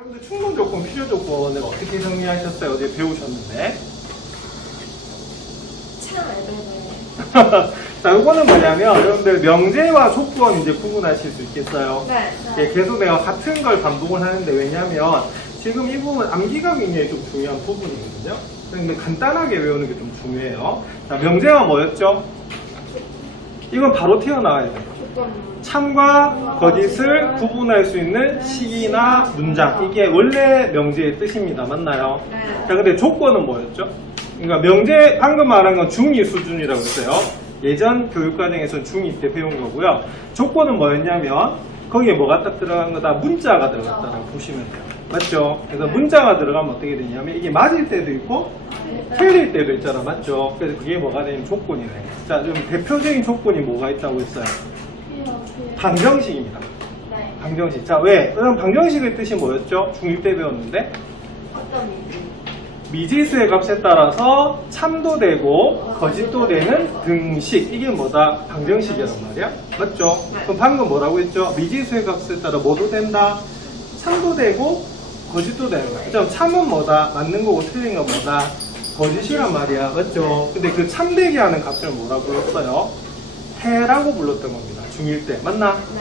여러분들 충분 조건, 필요 조건을 어떻게 정리하셨어요? 어제 배우셨는데. 참 알겠네. 자, 이거는 뭐냐면 여러분들 명제와 조건 이제 구분하실 수 있겠어요? 네. 예, 계속 내가 같은 걸 반복을 하는데 왜냐면 지금 이 부분 암기가 굉장히 좀 중요한 부분이거든요. 근데 간단하게 외우는 게 좀 중요해요. 자, 명제가 뭐였죠? 이건 바로 튀어나와야 돼요. 조건. 참과 거짓을 구분할 수 있는 식이나 문장. 이게 원래 명제의 뜻입니다. 맞나요? 네. 자, 근데 조건은 뭐였죠? 그러니까 명제, 방금 말한 건 중2 수준이라고 했어요. 예전 교육과정에서 중2 때 배운 거고요. 조건은 뭐였냐면, 거기에 뭐가 딱 들어간 거다? 문자가 들어갔다고 보시면 돼요. 맞죠? 그래서 문자가 들어가면 어떻게 되냐면, 이게 맞을 때도 있고, 틀릴 때도 있잖아. 맞죠? 그래서 그게 뭐가 되냐면 조건이네. 자, 좀 대표적인 조건이 뭐가 있다고 했어요? 방정식입니다. 네. 방정식. 자, 왜? 그럼 방정식의 뜻이 뭐였죠? 중1 때 배웠는데, 어떤 의미? 미지수의 값에 따라서 참도 되고 거짓도 되는 등식. 이게 뭐다? 방정식이란 말이야. 맞죠? 그럼 방금 뭐라고 했죠? 미지수의 값에 따라 뭐도 된다? 참도 되고 거짓도 되는 거야. 그죠? 참은 뭐다? 맞는 거고 틀린 거 뭐다? 거짓이란 말이야. 맞죠? 근데 그 참되게 하는 값을 뭐라 불렀어요? 해라고 불렀던 겁니다. 중1 때. 맞나? 네.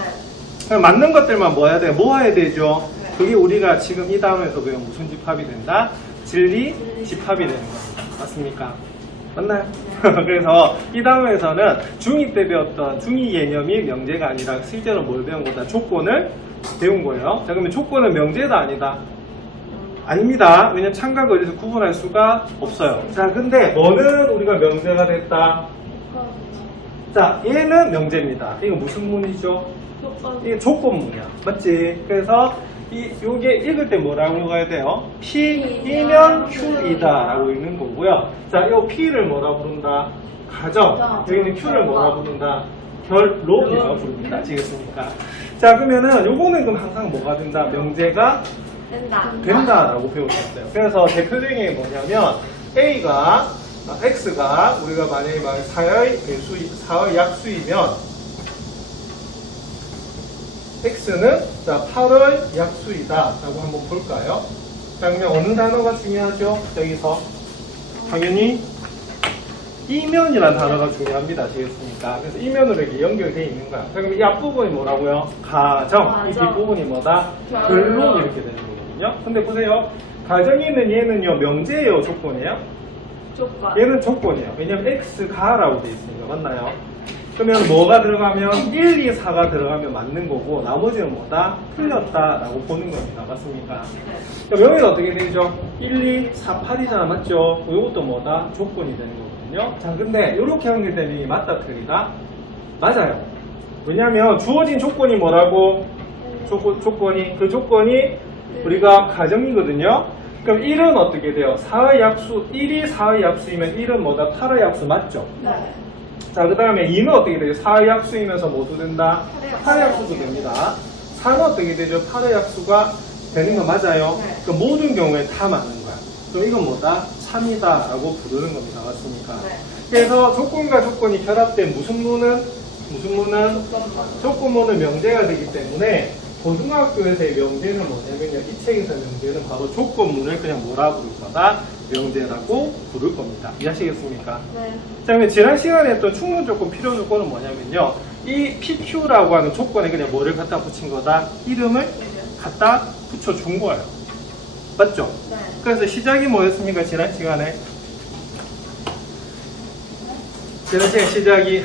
그럼 맞는 것들만 모아야 돼. 모아야 되죠? 네. 그게 우리가 지금 이 다음에서 배운 무슨 집합이 된다? 진리 집합이 되는 겁니다. 맞습니까? 맞나요? 그래서 이 다음에서는 중2 때 배웠던 중2 개념이 명제가 아니라 실제로 뭘 배운 거다? 조건을 배운 거예요. 자, 그러면 조건은 명제다 아니다? 아닙니다. 왜냐면 참과 거짓을 구분할 수가 없어요. 자, 근데 뭐는 우리가 명제가 됐다? 자, 얘는 명제입니다. 이거 무슨 문이죠? 조건. 이게 조건문이야. 맞지? 그래서 요게 읽을 때 뭐라고 가야 돼요? P이면 Q이다 라고 읽는 거고요. 자, 요 P를 뭐라 부른다? 가정. 여기는 Q를 뭐라 부른다? 결론이라고 부릅니다. 아시겠습니까? 자, 그러면은 요거는 그럼 항상 뭐가 된다? 명제가 된다라고 배우셨어요. 그래서 대표적인 게 뭐냐면 X가 우리가 만약에 4의 약수이면 X는 자 8의 약수이다 라고 한번 볼까요? 자, 그러면 어느 단어가 중요하죠? 여기서 당연히 이면이라는 단어가 중요합니다. 아시겠습니까? 그래서 이면으로 이렇게 연결되어 있는 거야. 자, 그럼 이 앞부분이 뭐라고요? 가정. 이 뒷부분이 뭐다? 결론 이렇게 되는 거거든요. 근데 보세요. 가정이 있는 얘는요 명제예요? 조건이에요? 조건. 얘는 조건이에요. 왜냐면 X가라고 되어 있으니까. 맞나요? 그러면 뭐가 들어가면 1, 2, 4가 들어가면 맞는 거고 나머지는 뭐다? 틀렸다라고 보는 겁니다. 맞습니까? 그럼 여기는 어떻게 되죠? 1, 2, 4, 8이잖아. 맞죠? 이것도 뭐다? 조건이 되는 거거든요. 자, 근데 이렇게 연결되면 이게 맞다 틀리다? 맞아요. 왜냐면 주어진 조건이 뭐라고? 조건이 그 조건이 우리가 가정이거든요. 그럼 1은 어떻게 돼요? 4의 약수, 1이 4의 약수이면 1은 뭐다? 8의 약수 맞죠? 네. 자, 그 다음에 2는 어떻게 되죠? 4의 약수이면서 뭐도 된다? 8의 약수도 됩니다. 4는 어떻게 되죠? 8의 약수가 되는 거 맞아요? 네. 그 모든 경우에 다 맞는 거야. 그럼 이건 뭐다? 참이다 라고 부르는 겁니다. 맞습니까? 네. 그래서 조건과 조건이 결합된 무슨 문은? 조건문은 명제가 되기 때문에 고등학교에서의 명제는 뭐냐면요. 이 책에서 명제는 바로 조건문을 그냥 뭐라 부를 거다? 명제라고 부를 겁니다. 이해하시겠습니까? 네. 자, 그러면 지난 시간에 했던 충분 조건, 필요 조건은 뭐냐면요. 이 PQ라고 하는 조건에 그냥 뭐를 갖다 붙인 거다? 이름을 갖다 붙여준 거예요. 맞죠? 네. 그래서 시작이 뭐였습니까? 지난 시간에? 지난 시간 시작이.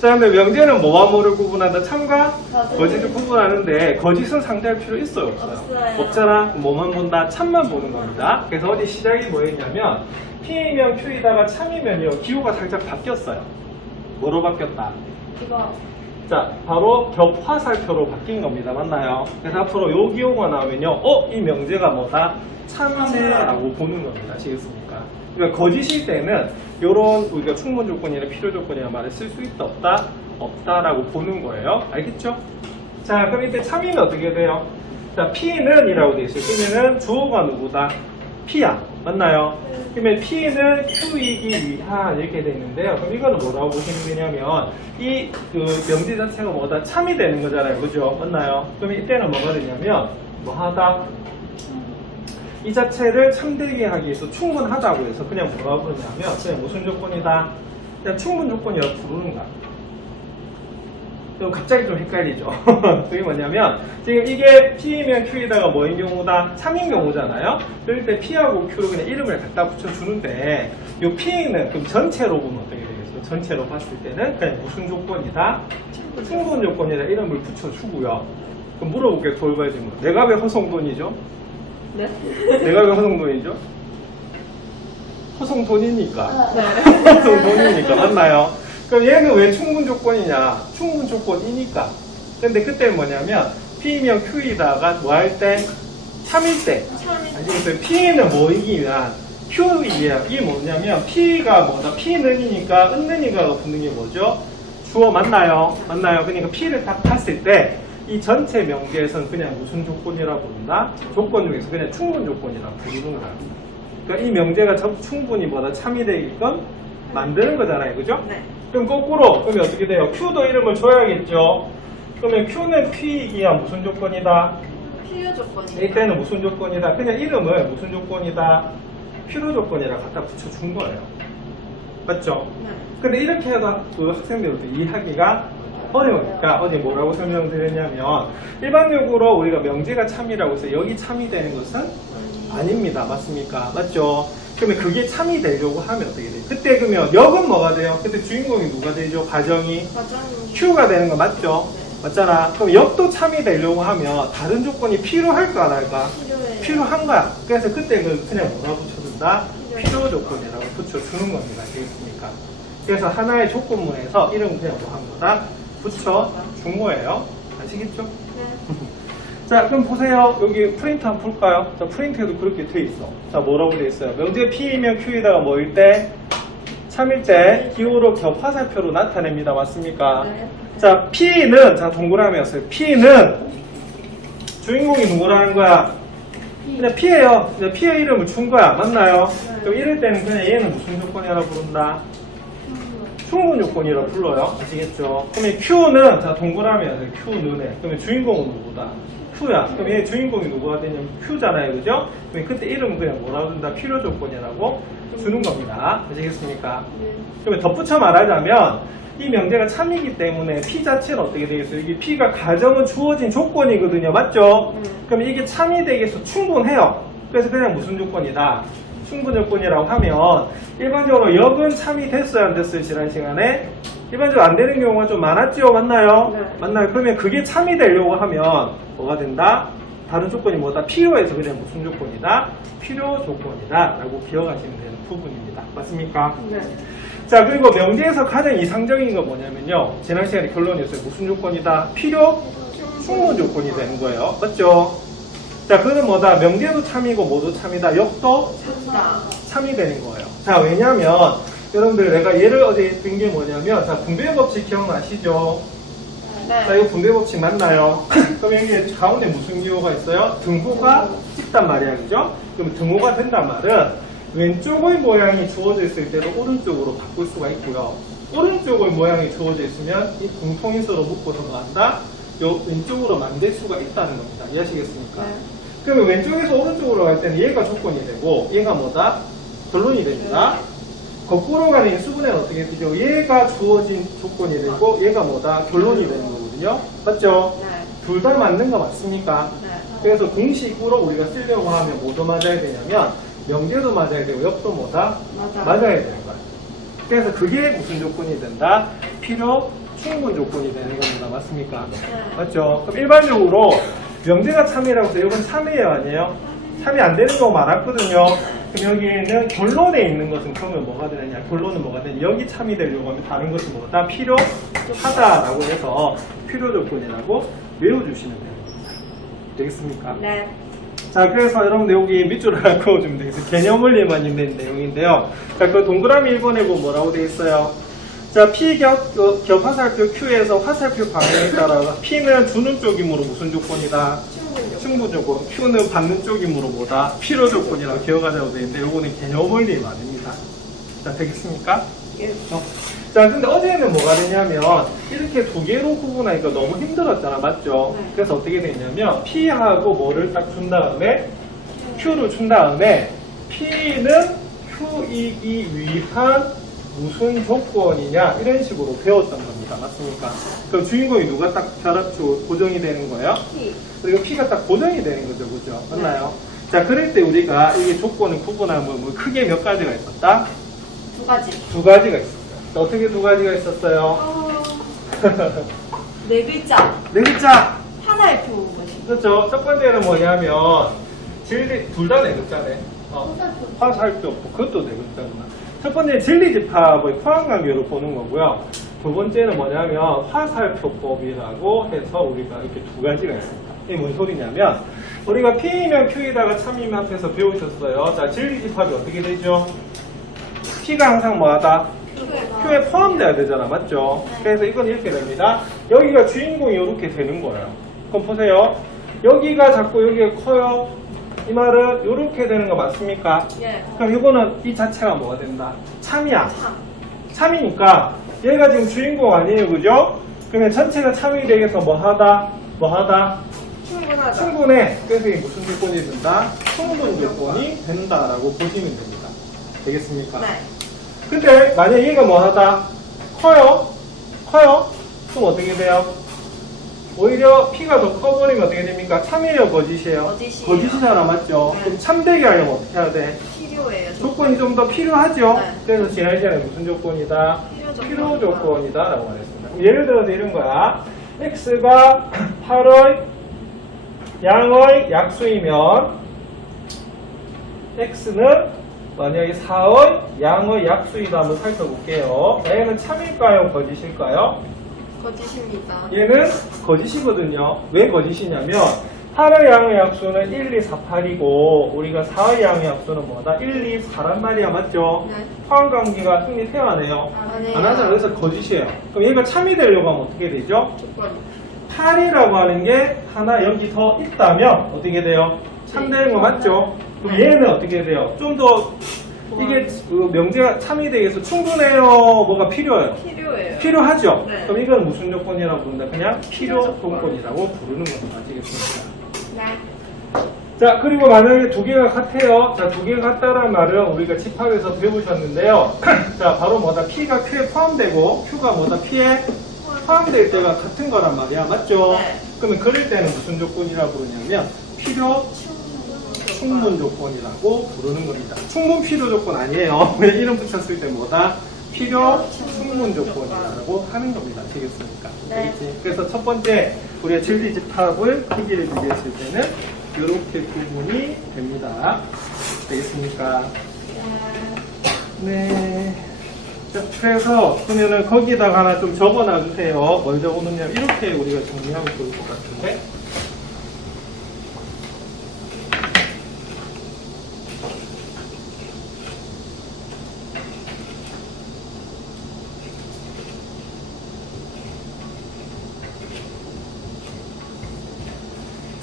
자, 근데 명제는 뭐와 뭐를 구분한다? 참과 거짓을 구분하는데 거짓은 상대할 필요 있어요? 없어요? 없잖아. 뭐만 본다? 참만 보는 겁니다. 그래서 어디 시작이 뭐였냐면 P이면 Q이다가 참이면요. 기호가 살짝 바뀌었어요. 뭐로 바뀌었다? 이거. 자, 바로 격화살표로 바뀐 겁니다. 맞나요? 그래서 앞으로 요 기호가 나오면요. 이 명제가 뭐다? 참이네라고 보는 겁니다. 아시겠습니까? 그러니까 거짓일 때는 요런 우리가 충분 조건이나 필요 조건이나 말을 쓸 수 있다 없다? 없다라고 보는 거예요. 알겠죠? 자, 그럼 이때 참이면 어떻게 돼요? 자, P는 이라고 되어 있어요. 그러면은 주어가 누구다? P야. 맞나요? 그러면 P는 Q이기 위한 이렇게 되어 있는데요. 그럼 이거는 뭐라고 보시면 되냐면 이 그 명제 자체가 뭐다? 참이 되는 거잖아요. 그죠? 맞나요? 그럼 이때는 뭐가 되냐면 뭐 하다? 이 자체를 참되게 하기 위해서 충분하다고 해서 그냥 뭐라고 부르냐면 그냥 무슨 조건이다? 그냥 충분 조건이라고 부르는 거야. 그럼 갑자기 좀 헷갈리죠. 그게 뭐냐면 지금 이게 P이면 Q에다가 뭐인 경우다? 참인 경우잖아요. 그럴 때 P하고 Q로 그냥 이름을 갖다 붙여주는데 이 P는 그럼 전체로 보면 어떻게 되겠어요? 전체로 봤을 때는 그냥 무슨 조건이다? 충분 조건이다 이름을 붙여주고요. 그럼 물어볼게요. 돌발 질문. 내가 왜 허송돈이죠? 네? 내가 왜 허송돈이죠? 허송돈이니까. 네. 허송돈이니까 맞나요? 그럼 얘는 왜 충분 조건이냐? 충분 조건이니까. 근데 그때는 뭐냐면 P면 Q이다가 뭐 할 때? 참일 때. 아시겠어요? P는 뭐이기면 Q이야. 이게 뭐냐면 P가 뭐다? P는이니까 은는이가가 붙는 게 뭐죠? 주어 맞나요? 맞나요? 그러니까 P를 딱 봤을 때 이 전체 명제에서는 그냥 무슨 조건이라고 부른다? 조건 중에서 그냥 충분 조건이라고 부르는 거야. 그러니까 이 명제가 충분히 뭐다? 참이 되게끔 만드는 거잖아요. 그죠? 네. 그럼 거꾸로 그러면 어떻게 돼요? Q도 이름을 줘야겠죠. 그러면 Q는 P이기야 무슨 조건이다? 필요 조건이. 이때는 무슨 조건이다? 그냥 이름을 무슨 조건이다? 필요 조건이라 갖다 붙여준 거예요. 맞죠? 네. 근데 이렇게 해서 그 학생들도 이해하기가 어려우니까 어제 뭐라고 설명드렸냐면 일반적으로 우리가 명제가 참이라고 해서 여기 참이 되는 것은 아닙니다. 맞습니까? 맞죠? 그러면 그게 참이 되려고 하면 어떻게 돼요? 그때 그러면 역은 뭐가 돼요? 그때 주인공이 누가 되죠? 가정이 과정이. Q가 되는 거 맞죠? 맞잖아. 그럼 역도 참이 되려고 하면 다른 조건이 필요할까 안 할까? 필요해요. 필요한 거야. 그래서 그때 그냥 뭐라 붙여준다? 필요 조건이라고 붙여주는 겁니다. 아시겠습니까? 그래서 하나의 조건문에서 이름 그냥 뭐 한 거다? 붙여준 거예요. 아시겠죠? 네. 자, 그럼 보세요. 여기 프린트 한번 볼까요? 자, 프린트에도 그렇게 돼 있어. 자, 뭐라고 돼 있어요? 명제 P이면 Q에다가 뭐일 때? 참일 때 기호로 겹화살표로 나타냅니다. 맞습니까? 네. 자, P는, 자, 동그라미였어요. P는 주인공이 누구라는 거야? 그냥 P예요. 그냥 P의 이름을 준 거야. 맞나요? 그럼 이럴 때는 그냥 얘는 무슨 조건이라고 부른다? 충분 요건이라고 불러요. 아시겠죠? 그러면 Q는, 자, 동그라미였어요. Q는. 그러면 주인공은 누구다? Q야. 그럼 얘 주인공이 누구가 되냐면 Q잖아요. 그죠? 그럼 그때 이름은 그냥 뭐라고 준다? 필요 조건이라고 주는 겁니다. 아시겠습니까? 네. 그러면 덧붙여 말하자면 이 명제가 참이기 때문에 P 자체는 어떻게 되겠어요? 이게 P가 가정은 주어진 조건이거든요. 맞죠? 그럼 이게 참이 되겠어? 충분해요. 그래서 그냥 무슨 조건이다? 충분 조건이라고 하면 일반적으로 역은 참이 됐어요? 안 됐어요? 지난 시간에? 일반적으로 안 되는 경우가 좀 많았죠? 맞나요? 네. 맞나요? 그러면 그게 참이 되려고 하면 뭐가 된다? 다른 조건이 뭐다? 필요해서 그냥 무슨 조건이다? 필요 조건이다 라고 기억하시면 되는 부분입니다. 맞습니까? 네. 자, 그리고 명제에서 가장 이상적인 건 뭐냐면요. 지난 시간에 결론이었어요. 무슨 조건이다? 필요? 충분 조건이 되는 거예요. 맞죠? 자, 그는 뭐다? 명제도 참이고 뭐도 참이다. 역도 참다. 참이 되는 거예요. 자, 왜냐면 여러분들 내가 예를 어제 든 게 뭐냐면 자, 분배 법칙 기억나시죠? 자, 네. 이거 분배 법칙 맞나요? 그럼 여기 가운데 무슨 기호가 있어요? 등호가 찍단 말이야. 그죠? 그럼 등호가 된단 말은 왼쪽의 모양이 주어져 있을 때도 오른쪽으로 바꿀 수가 있고요. 오른쪽의 모양이 주어져 있으면 이 공통인수로 묶어서 뭐 한다? 요 왼쪽으로 만들 수가 있다는 겁니다. 이해하시겠습니까? 네. 그러면 왼쪽에서 오른쪽으로 갈 때는 얘가 조건이 되고 얘가 뭐다? 결론이 됩니다. 거꾸로 가는 이 수분에는 어떻게 되죠? 얘가 주어진 조건이 되고 얘가 뭐다? 결론이 되는 거거든요. 맞죠? 네. 둘 다 맞는 거 맞습니까? 네. 그래서 공식으로 우리가 쓰려고 하면 뭐도 맞아야 되냐면 명제도 맞아야 되고 역도 뭐다? 맞아야 되는 거야. 그래서 그게 무슨 조건이 된다? 필요 충분 조건이 되는 겁니다. 맞습니까? 네. 맞죠? 그럼 일반적으로 명제가 참이라고 해서 이건 참이에요 아니에요? 참이 안 되는 경우 많았거든요. 그럼 여기에는 결론에 있는 것은 그러면 뭐가 되느냐? 결론은 뭐가 되냐? 여기 참이 되려고 하면 다른 것이 뭐다? 필요하다라고 해서 필요 조건이라고 외워주시면 되는 겁니다. 되겠습니까? 네. 자, 그래서 여러분들 여기 밑줄을 그어주면 되겠어요. 개념 원리만 있는 내용인데요. 자, 그 동그라미 1번에 보면 뭐라고 되어 있어요? 자, P 겹 화살표 Q에서 화살표 방향에 따라 P는 주는 쪽이므로 무슨 조건이다? 충분 조건. Q는 받는 쪽이므로 뭐다? 필요 조건이라고 기억하자고 되어 있는데 요거는 개념 원리의 말입니다. 자, 되겠습니까? 예. 자, 자, 근데 어제는 뭐가 되냐면 이렇게 두 개로 구분하니까 너무 힘들었잖아, 맞죠? 네. 그래서 어떻게 되냐면 P하고 뭐를 딱 준 다음에 Q를 준 다음에 P는 Q이기 위한 무슨 조건이냐 이런 식으로 배웠던 겁니다. 맞습니까? 그럼 주인공이 누가 딱 고정이 되는 거예요? P. 그리고 P가 딱 고정이 되는 거죠, 그죠? 맞나요? 자, 그럴 때 우리가 이게 조건을 구분하면 뭐 크게 몇 가지가 있었다? 두 가지. 두 가지가 있었어요. 자, 어떻게 두 가지가 있었어요? 네 글자. 네 글자. 하나의 표본이. 그렇죠. 첫 번째는 뭐냐면 둘 다 네 글자네. 화살표 없고 그것도 네 글자구나. 첫 번째 진리집합의 포함관계로 보는 거고요. 두 번째는 뭐냐면 화살표법이라고 해서 우리가 이렇게 두 가지가 있습니다. 이게 뭔 소리냐면 우리가 P이면 Q에다가 참이면 앞에서 배우셨어요. 자, 진리집합이 어떻게 되죠? P가 항상 뭐하다? Q에 포함돼야 되잖아, 맞죠? 그래서 이건 이렇게 됩니다. 여기가 주인공이 이렇게 되는 거예요. 그럼 보세요. 여기가 작고 여기가 커요. 이 말은 이렇게 되는 거 맞습니까? 예. 그럼 이거는 이 자체가 뭐가 된다? 참이야. 참. 참이니까 얘가 지금 주인공 아니에요, 그죠? 그러면 전체가 참이 되겠어. 뭐하다? 충분하다. 충분해. 그래서 이게 무슨 조건이 된다? 충분 조건이 된다라고 보시면 됩니다. 되겠습니까? 네. 근데 만약 얘가 뭐하다? 커요? 그럼 어떻게 돼요? 오히려 P가 더 커버리면 어떻게 됩니까? 참이에요, 거짓이에요? 거짓이에요. 거짓이잖아, 맞죠? 네. 그럼 참되게 하려면 어떻게 해야 돼? 필요해요. 조건이 좀 더 필요하죠? 네. 그래서 지난 시간에 무슨 조건이다? 필요 조건이다 라고 말했습니다. 그럼 예를 들어서 이런 거야. X가 8의 양의 약수이면 X는 만약에 4의 양의 약수이다 한번 살펴볼게요. 자, 얘는 참일까요? 거짓일까요? 거짓입니다. 얘는 거짓이거든요. 왜 거짓이냐면 8의 양의 약수는 1, 2, 4, 8이고 우리가 4의 양의 약수는 뭐다? 1, 2, 4란 말이야, 맞죠? 네. 포함관계가 성립해야 안 해요? 안 해요. 안 하잖아. 그래서 거짓이에요. 그럼 얘가 참이 되려고 하면 어떻게 되죠? 조건. 8이라고 하는 게 하나 여기 더 있다면 어떻게 돼요? 참되는 거 맞죠? 그럼 네. 얘는 어떻게 돼요? 좀 더 이게 그 명제가 참이 되겠어. 충분해요? 뭐가 필요해요? 필요해요. 필요하죠? 네. 그럼 이건 무슨 조건이라고 부른다? 그냥 필요 필요 조건. 조건이라고 부르는 겁니다. 아시겠습니까? 네. 자, 그리고 만약에 두 개가 같아요. 자, 두 개가 같다는 말은 우리가 집합에서 배우셨는데요. 자, 바로 뭐다? P가 Q에 포함되고 Q가 뭐다? P에 포함될 때가 같은 거란 말이야. 맞죠? 네. 그러면 그럴 때는 무슨 조건이라고 부르냐면 필요 충분 조건이라고 부르는 겁니다. 충분 필요 조건 아니에요. 왜 이름 붙였을 때 뭐다? 필요 충분 조건이라고 하는 겁니다. 아시겠습니까? 네. 알겠지? 그래서 첫 번째 우리가 진리집합을 크기를 비교했을 때는 이렇게 구분이 됩니다. 되겠습니까? 네. 자, 그래서 그러면은 거기다가 하나 좀 적어놔 주세요. 뭘 적어놓냐면 이렇게 우리가 정리하면 좋을 것 같은데.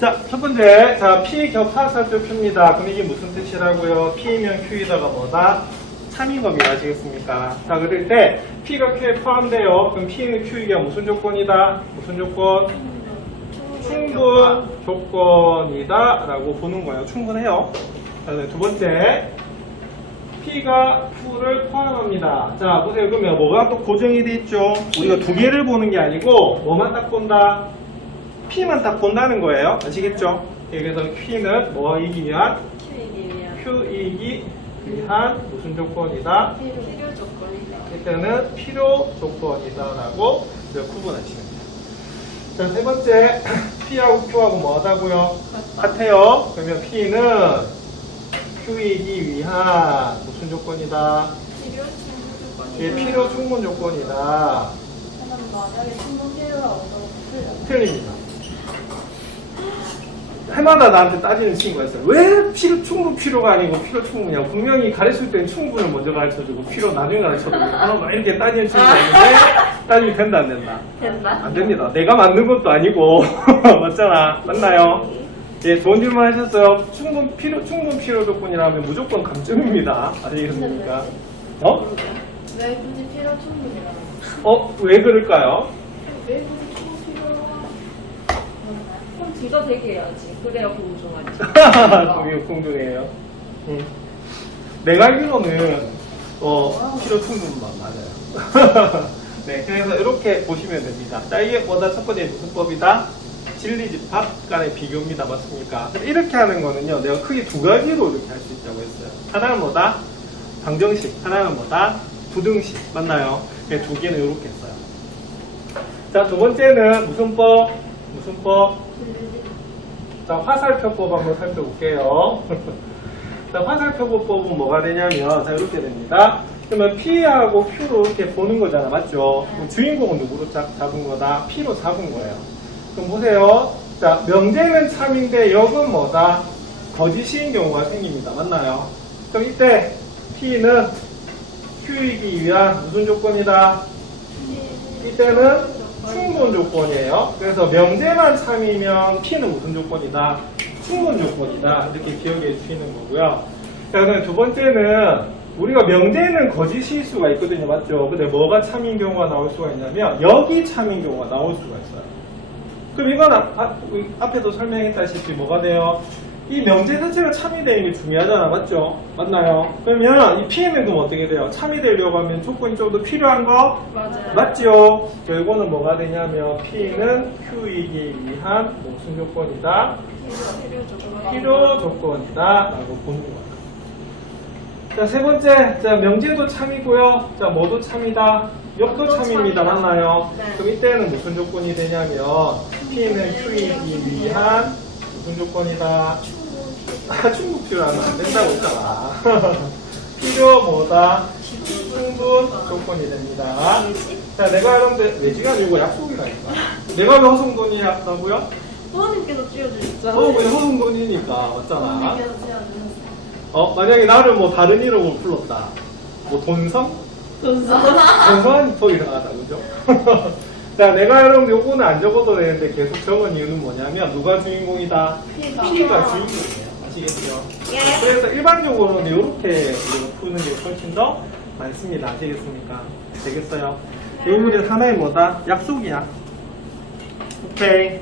자, 첫 번째, 자, P 겹화살표 Q입니다. 그럼 이게 무슨 뜻이라고요? P면 Q에다가 뭐다? 참인 겁니다. 아시겠습니까? 자, 그럴 때 P가 Q에 포함돼요. 그럼 P는 Q이게 무슨 조건이다? 무슨 조건? 충분 조건이다 라고 보는 거예요. 충분해요. 자, 네, 두 번째, P가 Q를 포함합니다. 자, 보세요. 그러면 뭐가 또 고정이 돼 있죠? 우리가 두 개를 보는 게 아니고 뭐만 딱 본다? P만 딱 본다는 거예요. 아시겠죠? 그래서 Q는 뭐가 이기면 Q이기 위한 무슨 조건이다? 필요 조건이다. 이때는 필요 조건이다라고 구분하시면 돼요. 자, 세 번째, P하고 Q하고 뭐 하다고요? 같아요. 그러면 P는 Q이기 위한 무슨 조건이다? 필요 충분 조건이다. 예, 필요 충분 조건이다. 만약에 충분 필요가 없어서 틀립니다. 해마다 나한테 따지는 친구가 있어요. 왜 필요 충분 필요가 아니고 필요 충분이야? 분명히 가르칠 때는 충분을 먼저 가르쳐주고 필요 나중에 가르쳐주고 막 이렇게 따지는 친구가 있는데 따지면 된다 안 된다? 된다. 안 됩니다. 내가 만든 것도 아니고 맞잖아. 맞나요? 예, 좋은 질문 하셨어요. 충분 필요 조건이라면 무조건 감점입니다. 아시겠습니까? 어? 왜 굳이 필요 충분이라고? 왜 그럴까요? 왜 굳이 총 필요가? 그럼 둘 다 되게 해야지. 그래야 공정하지. 그게 공정해요. 내가 알기로는 필요 충분만 맞아요. 네, 그래서 이렇게 보시면 됩니다. 자, 이게 뭐다? 첫 번째 무슨 법이다? 진리집합 간의 비교입니다. 맞습니까? 근데 이렇게 하는 거는요, 내가 크게 두 가지로 이렇게 할 수 있다고 했어요. 하나는 뭐다? 방정식. 하나는 뭐다? 부등식. 맞나요? 네, 두 개는 이렇게 했어요. 자, 두 번째는 무슨 법? 무슨 법? 자, 화살표법 한번 살펴볼게요. 자, 화살표법은 뭐가 되냐면, 자, 이렇게 됩니다. 그러면 P하고 Q로 이렇게 보는 거잖아. 맞죠? 그럼 주인공은 누구로 잡은 거다? P로 잡은 거예요. 그럼 보세요. 자, 명제는 참인데 역은 뭐다? 거짓인 경우가 생깁니다. 맞나요? 그럼 이때 P는 Q이기 위한 무슨 조건이다? 이때는 충분 조건이에요. 그래서 명제만 참이면 P는 무슨 조건이다? 충분 조건이다. 이렇게 기억해 주시는 거고요. 자, 그다음에 두 번째는 우리가 명제는 거짓일 수가 있거든요. 맞죠? 근데 뭐가 참인 경우가 나올 수가 있냐면 역이 참인 경우가 나올 수가 있어요. 그럼 이건 앞에도 설명했다시피 뭐가 돼요? 이 명제 자체가 참이 되는 게 중요하잖아. 맞죠? 맞나요? 그러면 이 P는 그럼 어떻게 돼요? 참이 되려고 하면 조건이 좀 더 필요한 거? 맞아요. 맞죠? 결국은 뭐가 되냐면 P는 Q이기 위한 무슨 조건이다? 필요 조건. 필요 조건이다 라고 보는 거예요. 자, 세 번째, 자, 명제도 참이고요. 자, 뭐도 참이다? 역도 참입니다. 맞나요? 네. 그럼 이때는 무슨 조건이 되냐면 P는 Q이기 위한 무슨 조건이다? 충분 필요하면 안 된다고 했잖아. 필요 뭐다? 충분 조건이 됩니다. 자, 내가 여러분들 외지가 아니고 약속이라니까. 내가 왜 허송돈이냐고요? 부모님께서 쥐어주셨죠? 왜 허송돈이니까 맞잖아. 부모님께서 쥐어주셨어요. 만약에 나를 뭐 다른 이름으로 불렀다. 뭐 돈성? 돈성은 더 이상하다, 그죠? 자, 내가 여러분 요거는 안 적어도 되는데 계속 적은 이유는 뭐냐면 누가 주인공이다? P가. P가 주인공이에요. 아시겠죠? 예. 그래서 일반적으로는 이렇게 푸는 게 훨씬 더 많습니다. 아시겠습니까? 되겠어요? 이 문제 하나의 뭐다? 약속이야. 오케이.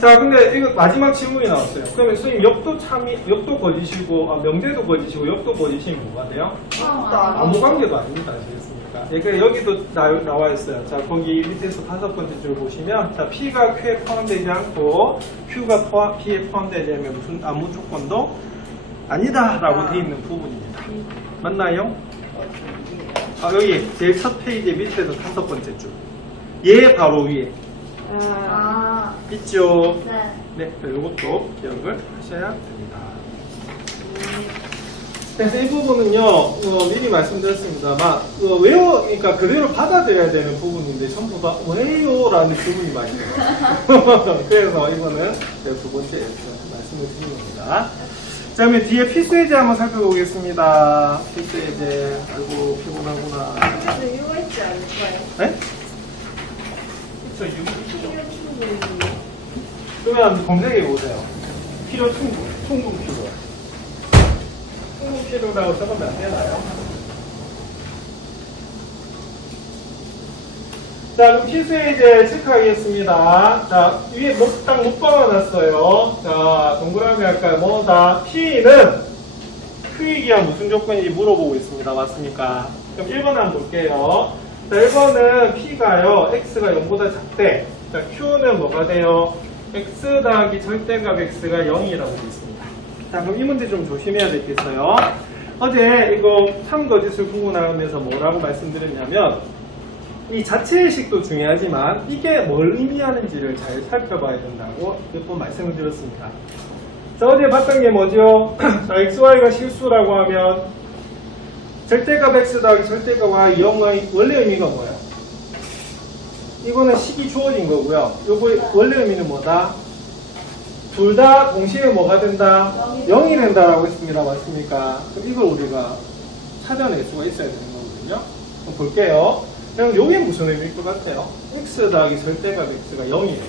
자, 근데 이거 마지막 질문이 나왔어요. 그러면 선생님 역도 거짓이고 명제도 거짓이고 역도 거짓이면 뭐가 돼요? 아무 관계도 아닙니다. 아시겠습니까? 예, 그래 여기도 나와 있어요. 자, 거기 밑에서 5번째 줄 보시면 자, P가 Q에 포함되지 않고 Q가 P에 포함되지 않으면 무슨 아무 조건도 아니다라고 되어 있는 부분입니다. 맞나요? 여기 제일 첫 페이지 밑에서 5번째 줄. 얘 바로 위에. 있죠? 네, 이것도 기억을 하셔야 됩니다. 그래서 이 부분은요, 미리 말씀드렸습니다만, 그러니까 그대로 받아들여야 되는 부분인데, 전부 다 왜요? 라는 질문이 많이 들어요. 그래서 이거는 두 번째 말씀을 드리는 겁니다. 자, 그러면 뒤에 필수예제 한번 살펴보겠습니다. 필수예제. 아이고, 피곤하구나. 그래도 이유가 있지 않을까요? 네? 그쵸, 필요 충분히. 그러면 검색해 보세요. 필요 충분 필요. 충분 필요라고 써보면 안 되나요? 자, 그럼 필수에 이제 체크하겠습니다. 자, 위에 딱 못 박아놨어요. 자, 동그라미 할까요? 뭐다? P는 Q이기한 무슨 조건인지 물어보고 있습니다. 맞습니까? 그럼 1번 한번 볼게요. 자, 1번은 P가요, X가 0보다 작대. 자, Q는 뭐가 돼요? X 더하기 절대값 X가 0이라고 되어 있습니다. 자, 그럼 이 문제 좀 조심해야 되겠어요. 어제 이거 참거짓을 구분하면서 뭐라고 말씀드렸냐면, 이 자체의식도 중요하지만 이게 뭘 의미하는지를 잘 살펴봐야 된다고 몇 번 말씀을 드렸습니다. 자, 어제 봤던 게 뭐죠? 자, XY가 실수라고 하면 절대값 X 더하기 절대값 Y 0의 원래 의미가 뭐예요? 이거는 식이 주어진 거고요. 요거 원래 의미는 뭐다? 둘 다 동시에 뭐가 된다? 0이 된다라고 했습니다. 맞습니까? 그럼 이걸 우리가 찾아낼 수가 있어야 되는 거거든요. 그럼 볼게요. 그럼 요게 무슨 의미일 것 같아요? X 더하기 절대값 X가 0이에요.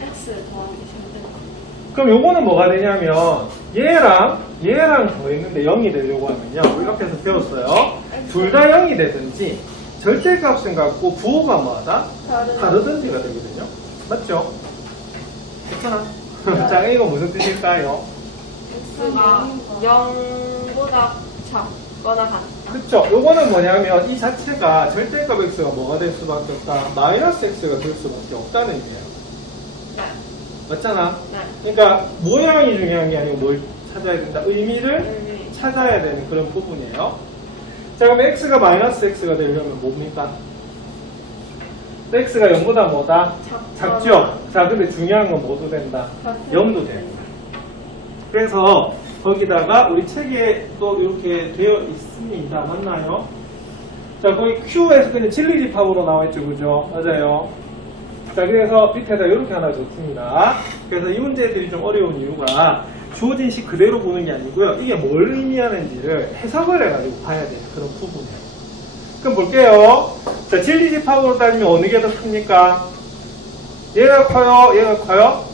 X 더하기 절대값. 그럼 요거는 뭐가 되냐면 얘랑 더했는데 0이 되려고 하면요. 우리 앞에서 배웠어요. 둘 다 0이 되든지 절대값은 갖고 부호가 뭐하다? 다르든지가 되거든요. 맞죠? 괜찮아? 자, 이거 무슨 뜻일까요? x가 0보다 작거나 같다. 그쵸? 요거는 뭐냐면 이 자체가 절대값 x가 뭐가 될 수밖에 없다? 마이너스 x가 될 수밖에 없다는 얘기예요. 네. 맞잖아? 네. 그러니까 모양이 중요한 게 아니고 뭘 찾아야 된다? 의미를 의미. 찾아야 되는 그런 부분이에요. 자, 그럼 x가 마이너스 x가 되려면 뭡니까? x가 0보다 뭐다? 작죠? 자, 근데 중요한 건 뭐도 된다? 0도 된다. 그래서 거기다가 우리 책에 또 이렇게 되어 있습니다. 맞나요? 자, 거기 Q에서 그냥 진리집합으로 나와 있죠. 그죠? 맞아요. 자, 그래서 밑에다 이렇게 하나 줬습니다. 그래서 이 문제들이 좀 어려운 이유가 주어진 식 그대로 보는 게 아니고요. 이게 뭘 의미하는지를 해석을 해가지고 봐야 되는 그런 부분이에요. 그럼 볼게요. 자, 진리집합으로 따지면 어느 게 더 큽니까? 얘가 커요? 얘가 커요?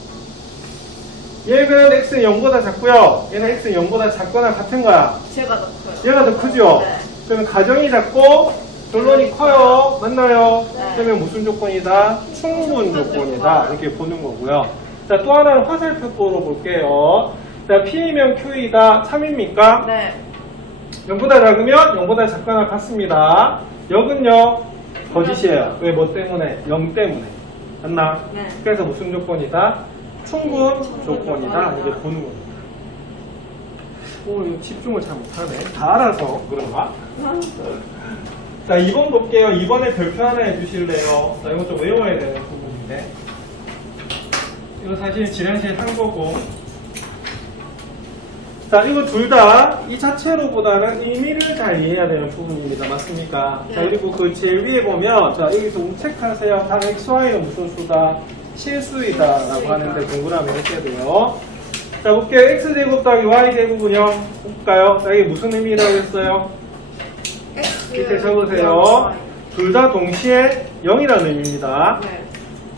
얘는 x는 0보다 작고요. 얘는 x는 0보다 작거나 같은 거야. 제가 더 커요. 얘가 더 크죠? 네. 그러면 가정이 작고 결론이 커요. 맞나요? 네. 그러면 무슨 조건이다? 충분 조건이다. 이렇게 보는 거고요. 자, 또 하나는 화살표보로 볼게요. 자, P이면 Q이다. 3입니까? 네. 0보다 작으면 0보다 작거나 같습니다. 역은요? 거짓이에요. 왜? 뭐 때문에? 0 때문에. 맞나? 네. 그래서 무슨 조건이다? 충분 조건이다. 이렇게 보는 겁니다. 오, 이거 집중을 잘 못하네. 다 알아서 그런가? 자, 2번 볼게요. 2번에 별표 하나 해주실래요? 자, 이거 좀 외워야 되는 부분인데. 이거 사실 지난시에 한 거고. 자, 이거 둘 다 이 자체로보다는 의미를 잘 이해해야 되는 부분입니다. 맞습니까? 네. 자, 그리고 그 제일 위에 보면, 자, 여기서 체크하세요. 단 XY는 무슨 수다? 실수이다. 라고 하는데 동그라미 해줘야 돼요. 자, 볼게요. X제곱 더하기 Y제곱은요? 볼까요? 자, 이게 무슨 의미라고 했어요? 밑에 적으세요. 둘 다 동시에 0이라는 의미입니다. 네.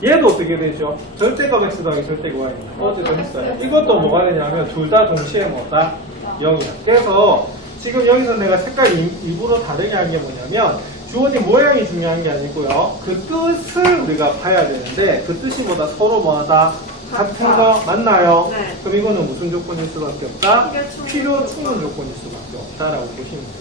얘도 어떻게 되죠? 절대값 x 더하기 절대값 y입니다. 어제도 했어요. 이것도 뭐가 되냐면 둘 다 동시에 뭐다? 0이야. 그래서 지금 여기서 내가 색깔 일부러 다르게 한 게 뭐냐면 주어진 모양이 중요한 게 아니고요. 그 뜻을 우리가 봐야 되는데 그 뜻이 보다 서로 뭐하다? 같은 거 맞나요? 네. 그럼 이거는 무슨 조건일 수밖에 없다? 필요 필요 충분 조건일 수밖에 없다라고 보시면 됩니다.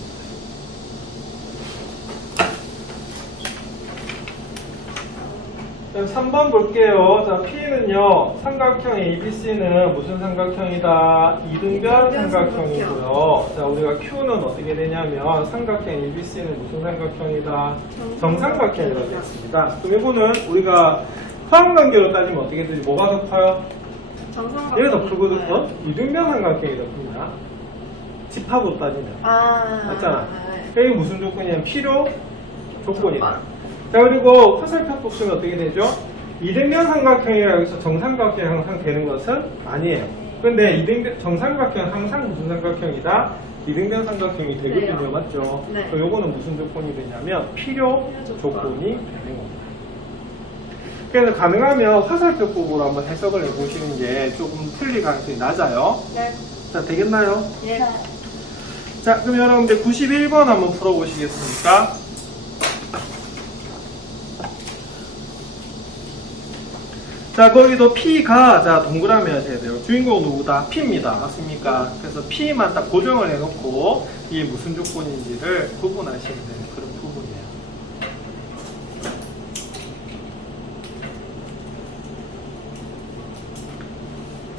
그럼 3번 볼게요. 자, P는요, 삼각형 ABC는 무슨 삼각형이다? 이등변 삼각형이고요. 자, 우리가 Q는 어떻게 되냐면, 삼각형 ABC는 무슨 삼각형이다? 정삼각형이라고 되었습니다. 그럼 이거는 우리가 화학관계로 따지면 어떻게 되지? 뭐가 더 커요? 정상각. 얘가 더 크거든요? 이등변 삼각형이 더 큽니다. 집합으로 따지면. 맞잖아. 네. 이게 무슨 조건이냐면, 필요 조건이다. 자, 그리고 화살표 쓰면 어떻게 되죠? 이등변 삼각형이라고 해서 정삼각형이 항상 되는 것은 아니에요. 근데 정삼각형은 항상 무슨 삼각형이다? 이등변 삼각형이 되거든요. 네요. 맞죠? 네. 그럼 요거는 무슨 조건이 되냐면 필요 조건이 되는 겁니다. 그래서 가능하면 화살표법으로 한번 해석을 해보시는 게 조금 틀릴 가능성이 낮아요. 네. 자, 되겠나요? 예. 자, 그럼 여러분들 91번 한번 풀어보시겠습니까? 자, 거기도 P가, 자, 동그라미 하셔야 돼요. 주인공은 누구다? P입니다. 맞습니까? 그래서 P만 딱 고정을 해놓고, 이게 무슨 조건인지를 구분하시면 되는 그런 부분이에요.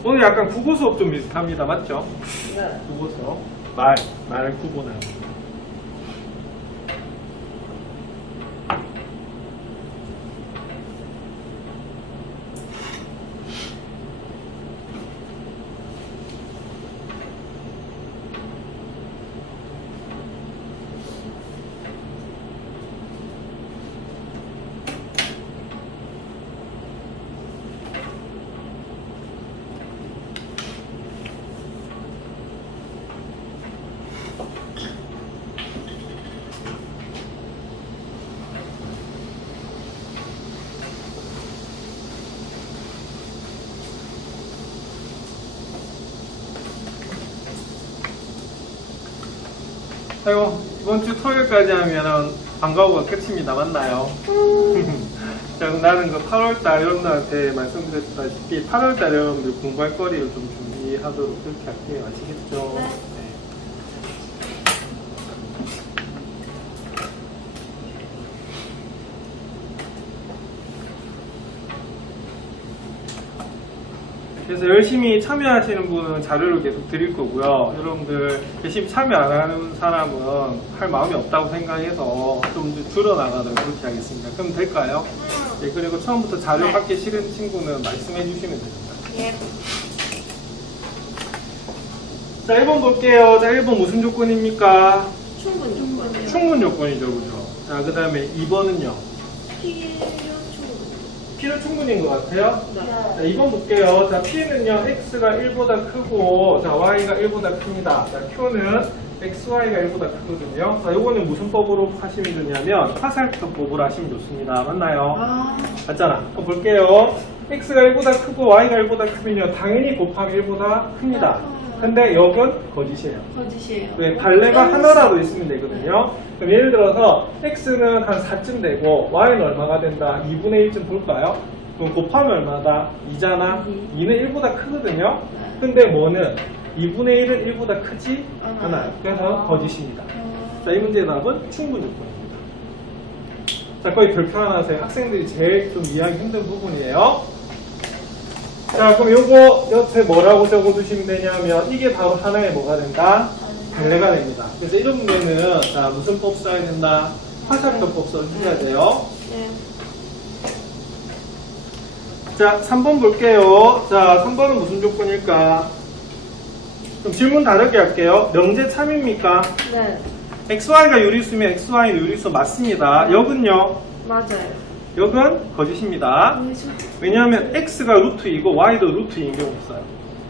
오늘 약간 국어 수업 좀 비슷합니다. 맞죠? 네. 국어 수업. 말 구분하는 거. 아이고, 이번 주 토요일까지 하면 방과후가 끝입니다. 맞나요? 자, 그럼 나는 그 8월달 여러분들한테 말씀드렸다시피 8월달 여러분들 공부할 거리를 좀 준비하도록 그렇게 할게요. 아시겠죠? 네. 그래서 열심히 참여하시는 분은 자료를 계속 드릴 거고요. 여러분들 열심히 참여 안 하는 사람은 할 마음이 없다고 생각해서 좀 줄여나가도록 그렇게 하겠습니다. 그럼 될까요? 네, 그리고 처음부터 자료 네. 받기 싫은 친구는 말씀해 주시면 됩니다. 예. 자, 1번 볼게요. 자, 1번 무슨 조건입니까? 충분 요건이요. 충분 요건이죠, 그죠? 자, 그 다음에 2번은요? 필요 충분. P는 충분인 것 같아요? 네. 자, 2번 볼게요. 자, P는요, X가 1보다 크고, 자, Y가 1보다 큽니다. 자, Q는 XY가 1보다 크거든요. 자, 요거는 무슨 법으로 하시면 되냐면, 화살표법으로 하시면 좋습니다. 맞나요? 아, 맞잖아. 한번 볼게요. X가 1보다 크고, Y가 1보다 크면요, 당연히 곱하기 1보다 큽니다. 근데 역은 거짓이에요. 거짓이에요. 네, 발레가 하나라도 있으면 되거든요. 그럼 예를 들어서 x는 한 4쯤 되고 y는 얼마가 된다? 2분의 1쯤 볼까요? 그럼 곱하면 얼마다? 2잖아. 2는 1보다 크거든요. 근데 뭐는 2분의 1은 1보다 크지 않아요. 그래서 거짓입니다. 자, 이 문제의 답은 충분 요건입니다. 자, 거의 불편하세요. 학생들이 제일 좀 이해하기 힘든 부분이에요. 자, 그럼 요거 옆에 뭐라고 적어두시면 되냐면 이게 바로 하나의 뭐가 된다? 발레가 됩니다. 그래서 이런 문제는 자, 무슨 법 써야 된다? 화살표법 써주셔야 돼요. 네. 자, 3번 볼게요. 자, 3번은 무슨 조건일까? 좀 질문 다르게 할게요. 명제 참입니까? 네. XY가 유리수면 XY는 유리수 맞습니다. 역은요? 맞아요. 역은 거짓입니다. 왜냐하면 x가 루트 2고 y도 루트 2인 경우 있어요.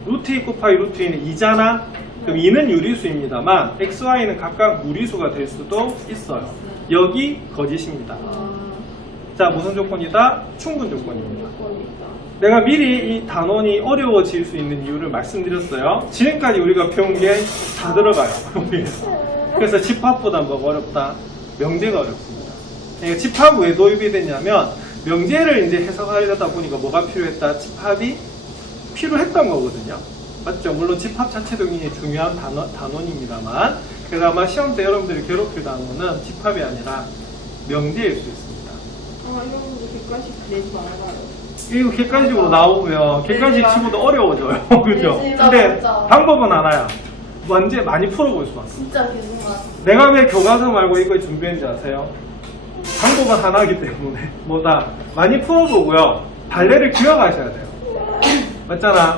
루트 2 곱하기 루트 2는 2잖아. 그럼 2는 유리수입니다만 x, y는 각각 무리수가 될 수도 있어요. 여기 거짓입니다. 자, 무슨 조건이다? 충분 조건입니다. 요건이다. 내가 미리 이 단원이 어려워질 수 있는 이유를 말씀드렸어요. 지금까지 우리가 배운 게 다 들어가요. 그래서 집합보다 뭐가 어렵다? 명제가 어렵습니다. 그러니까 집합 왜 도입이 됐냐면 명제를 이제 해석하려다 보니까 뭐가 필요했다? 집합이 필요했던 거거든요. 맞죠? 물론 집합 자체도 굉장히 중요한 단원입니다만 그래서 아마 시험 때 여러분들이 괴롭힐 단원은 집합이 아니라 명제일 수 있습니다. 아, 이런 거 객관식 내지 말아요. 이거 객관식으로 나오고요. 객관식 치고도 어려워져요. 그죠? 네, 근데 진짜. 방법은 하나야. 문제 많이 풀어볼 수 있어. 진짜 계속 맞아. 내가 왜 교과서 말고 이걸 준비했는지 아세요? 방법은 하나이기 때문에 뭐다 많이 풀어보고요. 발레를 기억하셔야 돼요. 맞잖아.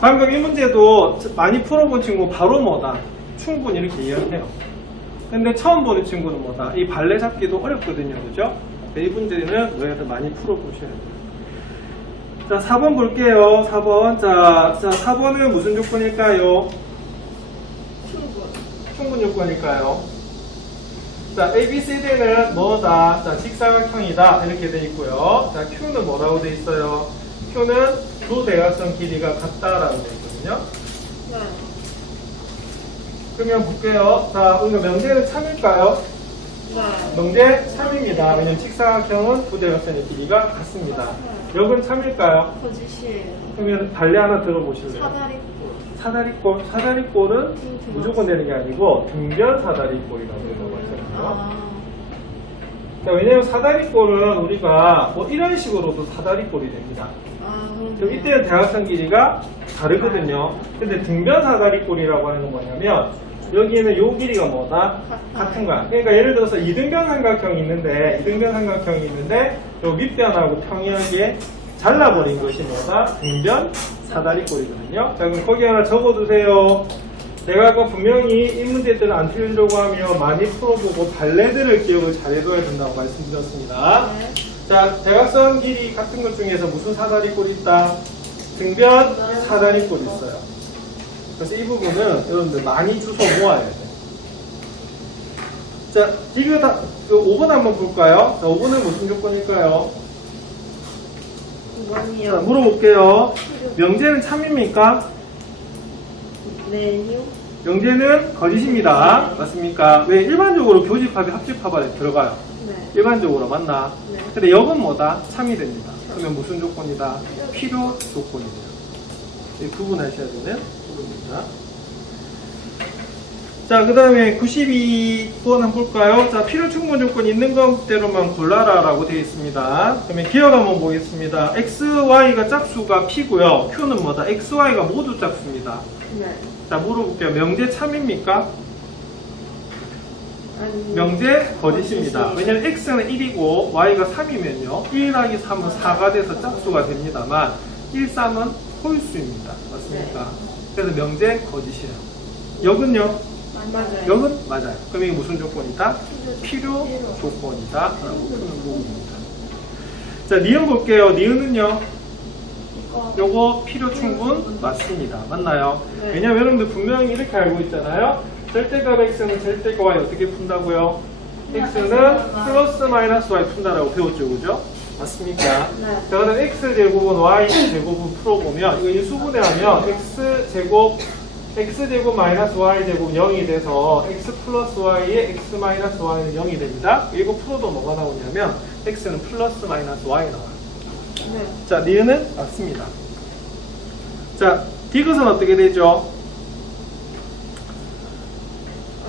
방금 이 문제도 많이 풀어본 친구 바로 뭐다 충분히 이렇게 이해해요. 근데 처음 보는 친구는 뭐다 이 발레 잡기도 어렵거든요. 그죠? 이 문제는 뭐라도 많이 풀어보셔야 돼요. 자, 4번 볼게요. 4번. 자, 4번은 무슨 조건일까요? 충분 요건일까요? 자, ABCD는 뭐다? 자, 직사각형이다. 이렇게 돼 있고요. 자, Q는 뭐라고 돼 있어요? Q는 두 대각선 길이가 같다라고 돼 있거든요. 네. 그러면 볼게요. 자, 우리가 명제는 참일까요? 네. 명제 참입니다. 왜냐면 직사각형은 두 대각선의 길이가 같습니다. 역은 참일까요? 거짓이에요. 그러면 발레 하나 들어보실래요? 사다리꼴. 사다리꼴은 무조건 되는 게 아니고 등변 사다리꼴이라고 하거든요. 아. 자, 왜냐면 사다리꼴은 우리가 뭐 이런 식으로도 사다리꼴이 됩니다. 아, 그럼 이때는 대각선 길이가 다르거든요. 근데 등변 사다리꼴이라고 하는 건 뭐냐면 여기에는 요 길이가 뭐다? 같은 거야. 그러니까 예를 들어서 이등변 삼각형이 있는데 요 밑변하고 평이하게 잘라버린 것이 뭐다? 등변 사다리꼴이거든요. 자, 그럼 거기 하나 적어두세요. 내가 아까 분명히 이 문제 때는 안 틀리려고 하면 많이 풀어보고 발레들을 기억을 잘해둬야 된다고 말씀드렸습니다. 네. 자, 대각선 길이 같은 것 중에서 무슨 사다리꼴이 있다? 등변 사다리꼴이 있어요. 그래서 이 부분은 여러분들 많이 주워 모아야 돼요. 자, 이거 다, 5번 한번 볼까요? 자, 5번은 무슨 조건일까요? 자, 5번이요. 물어볼게요. 명제는 참입니까? 네요. 명제는 거짓입니다. 맞습니까? 왜 일반적으로 교집합이 합집합에 들어가요? 네. 일반적으로 맞나? 네. 근데 역은 뭐다? 참이 됩니다. 그러면 무슨 조건이다? 필요 조건이에요. 이 구분하셔야 되는 부분입니다. 자, 그 다음에 92번 한번 볼까요? 자, 필요 충분 조건 있는 것대로만 골라라 라고 되어 있습니다. 그러면 기억 한번 보겠습니다. x, y가 짝수가 p고요. q는 뭐다? x, y가 모두 짝수입니다. 네. 자, 물어볼게요. 명제 참입니까? 아니, 명제 거짓입니다. 왜냐면 x는 1이고 y가 3이면요. 1하기 3은 4가 돼서 짝수가 됩니다만 1, 3은 홀수입니다. 맞습니까? 그래서 명제 거짓이에요. 역은요? 맞아요. 역은 맞아요. 그럼 이게 무슨 조건이다? 필요 조건이다. 라고 푸는 부분입니다. 자, 니은 볼게요. 니은은요? 이거. 요거 필요 충분 맞습니다. 맞나요? 네. 왜냐면 여러분들 분명히 이렇게 알고 있잖아요. 절대값 x는 절대값 y 어떻게 푼다고요? x는 플러스 마이너스 y 푼다라고 배웠죠, 그죠? 맞습니까? 네. 자, 그다음 x 제곱은 y 제곱은 풀어보면 이거 인수분해하면 x 제곱 마이너스 y 제곱 0이 돼서 x 플러스 y에 x 마이너스 y는 0이 됩니다. 이거 풀어도 뭐가 나오냐면 x는 플러스 마이너스 y 나와요. 네. 자, 니은은 맞습니다. 자, 디귿은 어떻게 되죠?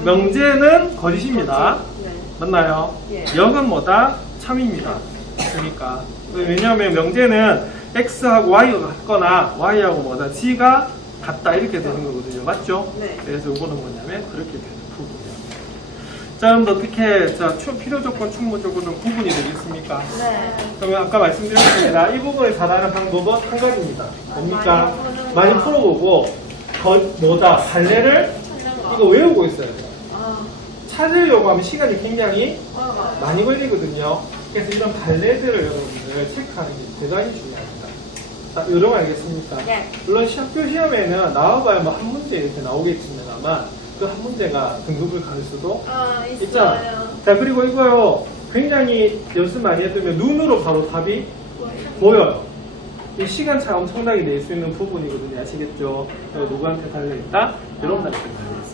명제는 거짓입니다. 네. 맞나요? 예. 역은 뭐다? 참입니다. 그러니까 왜냐하면 명제는 x하고 y가 같거나 y하고 뭐다? g가 같다 이렇게 되는 거거든요. 맞죠? 네. 그래서 이거는 뭐냐면 그렇게 되는 부분이에요. 자, 그럼 어떻게 자 필요 조건, 충분 조건은 구분이 되겠습니까? 네. 그러면 아까 말씀드렸습니다. 이 부분을 잘하는 방법은 한 가지입니다. 뭡니까? 많이 풀어보고 뭐다? 갈래를 이거 외우고 있어야 돼요. 아, 찾으려고 하면 시간이 굉장히 아, 많이 걸리거든요. 그래서 이런 갈래들을 여러분들 체크하는 게 대단히 중요합니다. 자, 여러분 알겠습니까? 네. 물론 학교 시험에는 나와봐야 뭐 한 문제 이렇게 나오겠습니다만 그 한 문제가 등급을 가릴 수도 아, 있잖아. 있어요. 자, 그리고 이거요. 굉장히 연습 많이 해두면 눈으로 바로 답이 보여요. 이 시간차 엄청나게 낼 수 있는 부분이거든요. 아시겠죠? 누구한테 달려있다? 여러분한테 달려있다.